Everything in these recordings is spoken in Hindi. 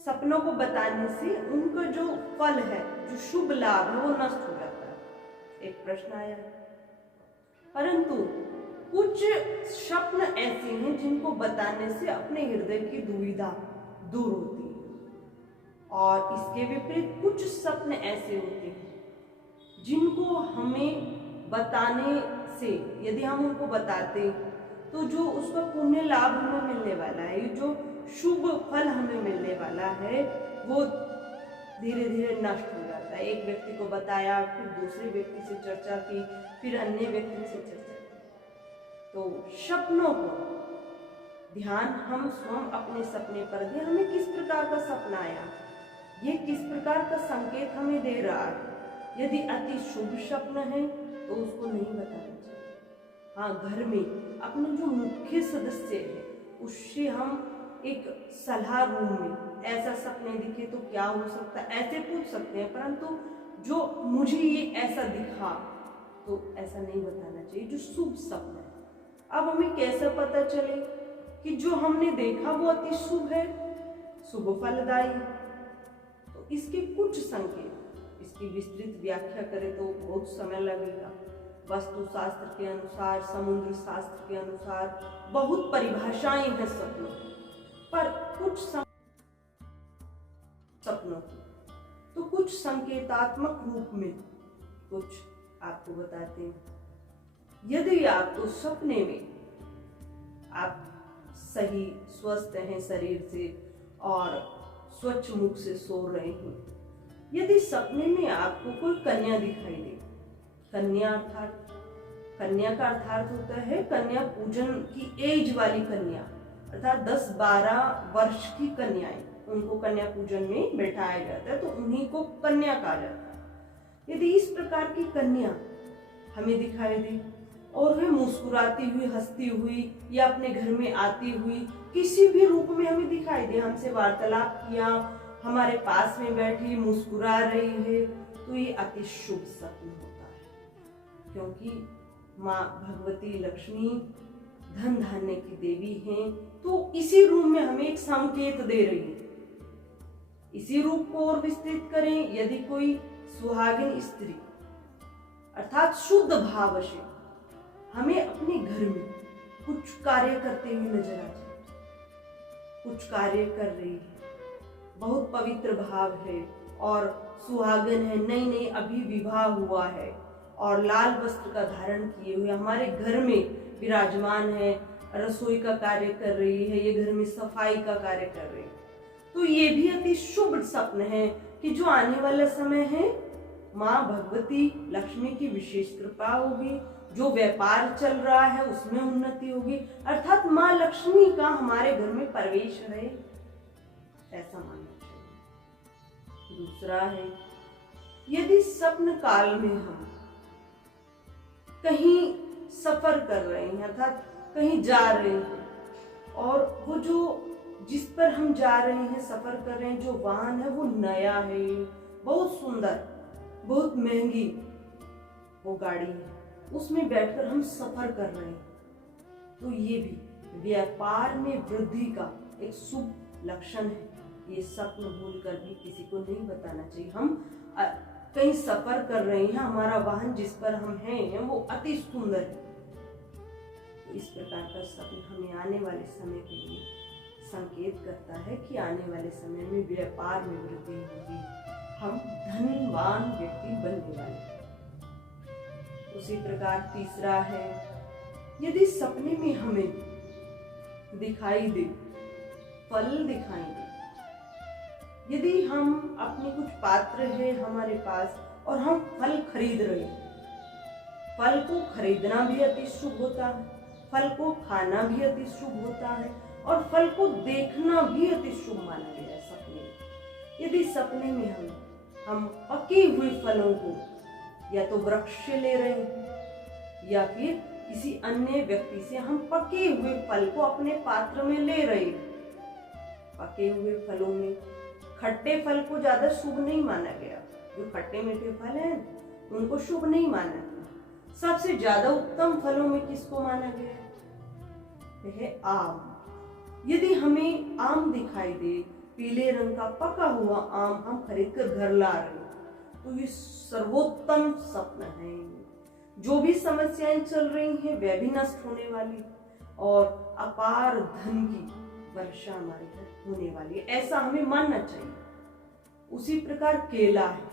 सपनों को बताने से उनका जो फल है, जो शुभ लाभ है, वो नष्ट हो जाता है। एक प्रश्न आया, परंतु कुछ स्वप्न ऐसे हैं जिनको बताने से अपने हृदय की दुविधा दूर होती है, और इसके विपरीत कुछ स्वप्न ऐसे होते हैं जिनको हमें बताने से, यदि हम उनको बताते तो जो उसका पुण्य लाभ हमें मिलने वाला है, जो शुभ फल हमें मिलने वाला है, वो धीरे धीरे नष्ट हो जाता है। एक व्यक्ति को बताया, फिर दूसरे व्यक्ति से चर्चा की, फिर अन्य व्यक्ति से चर्चा की। तो सपनों को ध्यान हम स्वयं अपने सपने पर दें। हमें किस प्रकार का सपना आया, ये किस प्रकार का संकेत हमें दे रहा है। यदि अति शुभ स्वप्न है तो उसको नहीं बताना चाहिए। हाँ, घर में अपने जो मुख्य सदस्य है उससे हम एक सलाह रूम में ऐसा सपने दिखे तो क्या हो सकता है, ऐसे पूछ सकते हैं, परंतु जो मुझे ये ऐसा दिखा तो ऐसा नहीं बताना चाहिए, जो शुभ सपना है। अब हमें कैसे पता चले कि जो हमने देखा वो अति शुभ है, शुभ फलदायी है? तो इसके कुछ संकेत, इसकी विस्तृत व्याख्या करें तो बहुत समय लगेगा। वास्तु शास्त्र के अनुसार, समुद्र शास्त्र के अनुसार बहुत परिभाषाएं हैं सपनों, पर कुछ सपनों तो कुछ संकेतात्मक रूप में कुछ आपको बताते हैं। यदि आपको सपने में आप सही स्वस्थ हैं शरीर से और स्वच्छ मुख से सो रहे हैं, यदि सपने में आपको कोई कन्या दिखाई दे, कन्या का अर्थात होता है कन्या पूजन की एज वाली कन्या, अर्थात 10-12 वर्ष की कन्याएं, उनको कन्या पूजन में बैठाया जाता है, तो उन्हीं को कन्या कहा जाता है। यदि इस प्रकार की कन्या हमें दिखाई दे और वह मुस्कुराती हुई, हंसती हुई या अपने घर में आती हुई किसी भी रूप में हमें दिखाई दे, हमसे वार्तालाप किया, हमारे पास में बैठी मुस्कुरा रही है, तो ये अति शुभ सपन होता है। क्योंकि माँ भगवती लक्ष्मी धन धान्य की देवी हैं, तो इसी रूप में हमें एक संकेत दे रही है। इसी रूप को और विस्तृत करें, यदि कोई सुहागिन स्त्री अर्थात शुद्ध भाव से हमें अपने घर में कुछ कार्य करते हुए नजर आ जाए, कुछ कार्य कर रही है, बहुत पवित्र भाव है और सुहागन है, नई नई अभी विवाह हुआ है और लाल वस्त्र का धारण किए हुए हमारे घर में विराजमान है, रसोई का कार्य कर रही है, ये घर में सफाई का कार्य कर रही है, तो ये भी अति शुभ स्वप्न है कि जो आने वाला समय है माँ भगवती लक्ष्मी की विशेष कृपा होगी, जो व्यापार चल रहा है उसमें उन्नति होगी, अर्थात माँ लक्ष्मी का हमारे घर में प्रवेश रहे, ऐसा मानना चाहिए। दूसरा है, यदि स्वप्न काल में हम कहीं सफर कर रहे हैं, अर्थात कहीं जा रहे हैं और वो जो जिस पर हम जा रहे हैं, सफर कर रहे हैं, जो वाहन है वो नया है, बहुत सुंदर, बहुत महंगी वो गाड़ी है, उसमें बैठकर हम सफर कर रहे हैं, तो ये भी व्यापार में वृद्धि का एक शुभ लक्षण है। ये स्वप्न भूलकर भी किसी को नहीं बताना चाहिए। हम कहीं सफर कर रहे हैं, हमारा वाहन जिस पर हम हैं वो अति सुंदर है, तो इस प्रकार का स्वप्न हमें आने वाले समय के लिए संकेत करता है कि आने वाले समय में व्यापार में वृद्धि होगी, हम धनवान व्यक्ति बनने वाले हैं। उसी प्रकार तीसरा है, यदि सपने में हमें दिखाई दे, फल दिखाई दे, यदि हम अपने कुछ पात्र है हमारे पास और हम फल खरीद रहे हैं, फल को खरीदना भी अति शुभ होता है, फल को खाना भी अति शुभ होता है और फल को देखना भी अति शुभ माना गया है सपने में। यदि सपने में हम पके हुए फलों को या तो वृक्ष से ले रहे हैं या फिर किसी अन्य व्यक्ति से हम पके हुए फल को अपने पात्र में ले रहे हैं, पके हुए फलों में खट्टे फल को ज्यादा शुभ नहीं माना गया, जो खट्टे मीठे फल हैं उनको शुभ नहीं माना गया। सबसे ज्यादा उत्तम फलों में किसको माना गया है? वह आम। यदि हमें आम दिखाई दे पीले रंग का पका हुआ आम हम खरीद कर घर ला रहे हैं, तो ये सर्वोत्तम स्वप्न है। जो भी समस्याएं चल रही हैं वह भी नष्ट होने वाली और अपार धन की वर्षा हमारे घर होने वाली है, ऐसा हमें मानना चाहिए। उसी प्रकार केला है,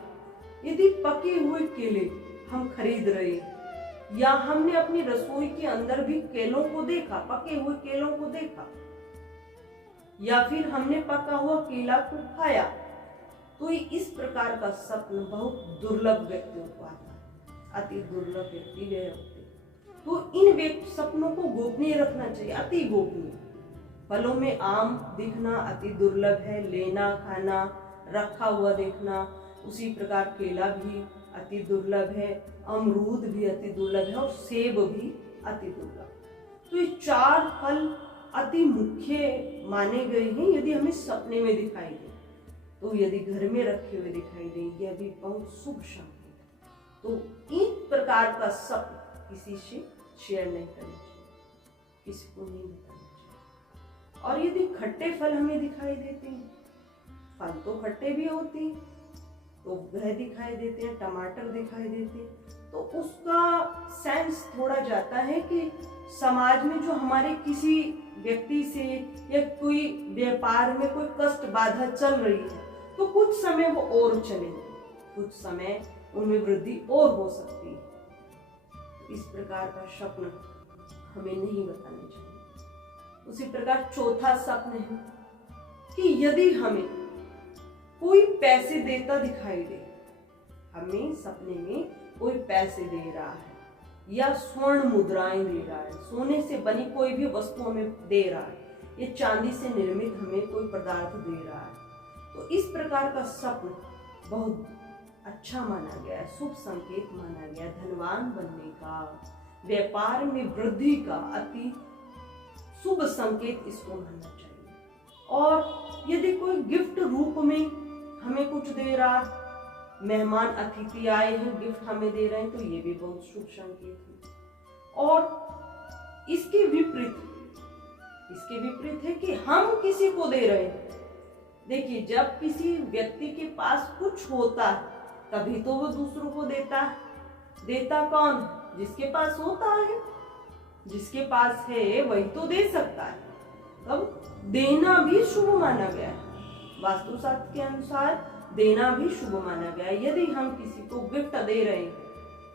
यदि पके हुए केले हम खरीद रहे हैं या हमने अपनी रसोई के अंदर भी केलों को देखा, पके हुए केलों को देखा, या फिर हमने पका हुआ केला को खाया, तो इस प्रकार का स्वप्न बहुत दुर्लभ व्यक्तियों को आता है, अति दुर्लभ व्यक्ति वे होते। तो इन सपनों को गोपनीय रखना चाहिए, अति गोपनीय। फलों में आम दिखना अति दुर्लभ है, लेना खाना रखा हुआ देखना, उसी प्रकार केला भी अति दुर्लभ है, अमरूद भी अति दुर्लभ है और सेब भी अति दुर्लभ। तो ये 4 फल अति मुख्य माने गए हैं यदि हमें सपने में दिखाई दे। तो यदि घर में रखे हुए दिखाई दे, यह भी बहुत शुभ संकेत है। तो इन प्रकार का सपना किसी से शेयर नहीं करना चाहिए, किसी को नहीं बताना चाहिए। और यदि खट्टे फल हमें दिखाई देते हैं, फल तो खट्टे भी होते हैं, तो वह दिखाई देते हैं, टमाटर दिखाई देते हैं, तो उसका सेंस थोड़ा जाता है कि समाज में जो हमारे किसी व्यक्ति से या कोई व्यापार में कोई कष्ट बाधा चल रही है, तो कुछ समय वो और चलेंगे, कुछ समय उनमें वृद्धि और हो सकती है। इस प्रकार का स्वप्न हमें नहीं बताना चाहिए। उसी प्रकार चौथा स्वप्न है कि यदि हमें कोई पैसे देता दिखाई दे, हमें सपने में कोई पैसे दे रहा है या स्वर्ण मुद्राएं दे रहा है, सोने से बनी कोई भी वस्तु हमें दे रहा है, या चांदी से निर्मित हमें कोई पदार्थ दे रहा है, तो इस प्रकार का स्वप्न बहुत अच्छा माना गया है, शुभ संकेत माना गया, धनवान बनने का, व्यापार में वृद्धि का अति शुभ संकेत इसको मानना चाहिए। और यदि कोई गिफ्ट रूप में हमें कुछ दे रहा, मेहमान अतिथि आए हैं गिफ्ट हमें दे रहे हैं, तो ये भी बहुत शुभ संकेत है। और इसके विपरीत है कि हम किसी को दे रहे हैं। देखिए, जब किसी व्यक्ति के पास कुछ होता है तभी तो वो दूसरों को देता है। देता कौन? जिसके पास होता है, जिसके पास है वही तो दे सकता है। तब देना भी शुभ माना गया है, वास्तुशास्त्र के अनुसार देना भी शुभ माना गया है। यदि हम किसी को गिफ्ट दे रहे हैं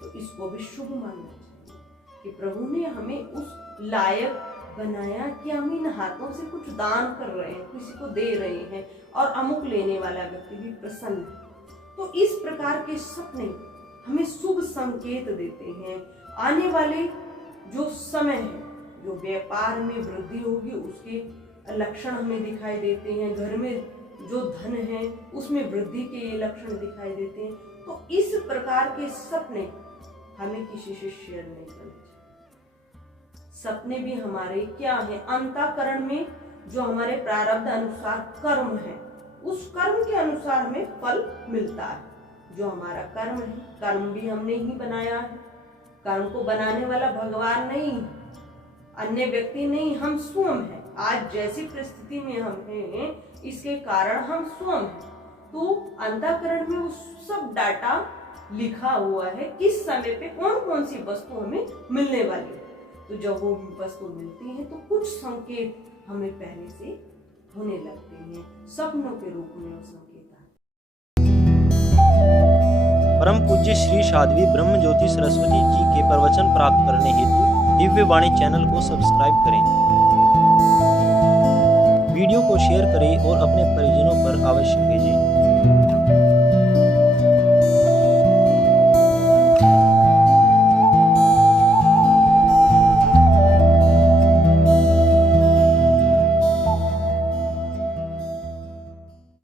तो इसको भी शुभ मानना चाहिए कि प्रभु ने हमें उस लायक बनाया कि हम इन हाथों से कुछ दान कर रहे हैं, किसी को दे रहे हैं और अमुक लेने वाला व्यक्ति भी प्रसन्न है। तो इस प्रकार के सपने हमें शुभ संकेत देते हैं। आने वाले जो समय है, जो व्यापार में वृद्धि होगी उसके लक्षण हमें दिखाई देते हैं, घर में जो धन है उसमें वृद्धि के ये लक्षण दिखाई देते हैं। तो इस प्रकार के सपने हमें किसी से शेयर नहीं करना चाहिए। सपने भी हमारे क्या है, अंतःकरण में जो हमारे प्रारब्ध अनुसार कर्म है, उस कर्म के अनुसार हमें फल मिलता है। जो हमारा कर्म है, कर्म भी हमने ही बनाया है, कर्म को बनाने वाला भगवान नहीं, अन्य व्यक्ति नहीं, हम स्वयं हैं। आज जैसी परिस्थिति में हम हैं इसके कारण हम स्वयं हैं। तो अंतःकरण में वो सब डाटा लिखा हुआ है, किस समय पे कौन कौन सी वस्तु हमें मिलने वाली है। तो जब वो वस्तु मिलती है तो कुछ संकेत हमें पहले से होने लगते हैं, सपनों के रूप में वो संकेत आते हैं। परम पूज्य श्री साध्वी ब्रह्म ज्योति सरस्वती जी के प्रवचन प्राप्त करने हेतु दिव्य वाणी चैनल को सब्सक्राइब करें, वीडियो को शेयर करें और अपने परिजनों पर अवश्य भेजें।